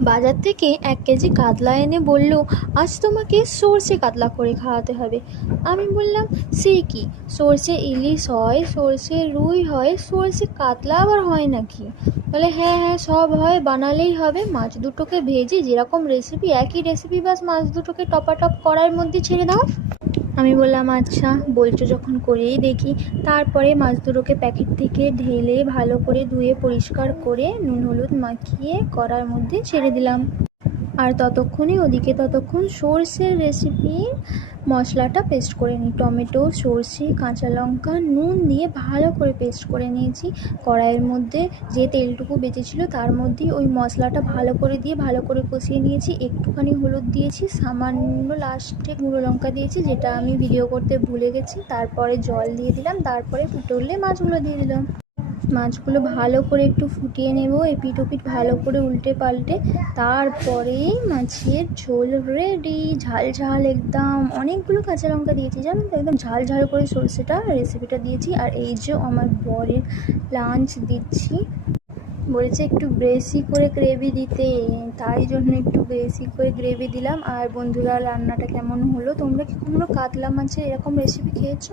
বাজার থেকে 1 কেজি কাতলা এনে বলল, আজ তোমাকে সর্ষে কাতলা করে খাওয়াতে হবে। আমি বললাম, সে কি, সর্ষে ইলিশ হয়, সর্ষে রুই হয়, সর্ষে কাতলা আবার হয় নাকি? বলে, হ্যাঁ হ্যাঁ সব হয়, বানালেই হবে। মাছ দুটোকে ভেজে যেরকম রেসিপি, একই রেসিপি, বাস মাছ দুটোকে টপাটপ কড়াইয়ের মধ্যে ছেড়ে দাও। আমি বললাম, আচ্ছা বলছো যখন করেই দেখি। তারপরে মাছ দুটোকে প্যাকেট থেকে ঢেলে ভালো করে ধুয়ে পরিষ্কার করে নুন হলুদ মাখিয়ে কড়ার মধ্যে ছেড়ে দিলাম। আর ততক্ষণ সর্ষের রেসিপির মশলাটা পেস্ট করে নিই। টমেটো, সর্ষে, কাঁচা লঙ্কা, নুন দিয়ে ভালো করে পেস্ট করে নিয়েছি। কড়াইয়ের মধ্যে যে তেলটুকু বেঁচেছিল তার মধ্যেই ওই মশলাটা ভালো করে দিয়ে ভালো করে কষিয়ে নিয়েছি। একটুখানি হলুদ দিয়েছি, সামান্য লাস্টে গুঁড়ো লঙ্কা দিয়েছি, যেটা আমি ভিডিও করতে ভুলে গেছি। তারপরে জল দিয়ে দিলাম, তারপরে ফুটে উঠলে মাছগুলো দিয়ে দিলাম। মাছগুলো ভালো করে একটু ফুটিয়ে নেব, এপিট ওপিট ভালো করে উল্টে পাল্টে। তারপরেই মাছের ঝোল রেডি। ঝাল ঝাল একদম, অনেকগুলো কাঁচা লঙ্কা দিয়েছি জানেন তো, একদম ঝাল ঝাল করে সরষেটা রেসিপিটা দিয়েছি। আর এই যে আমার বরের লাঞ্চ দিচ্ছি, বলেছে একটু বেশি করে গ্রেভি দিতে, তাই জন্য একটু বেশি করে গ্রেভি দিলাম। আর বন্ধুরা, রান্নাটা কেমন হলো? তোমরা কি কখনো কাতলা মাছের এরকম রেসিপি খেয়েছো?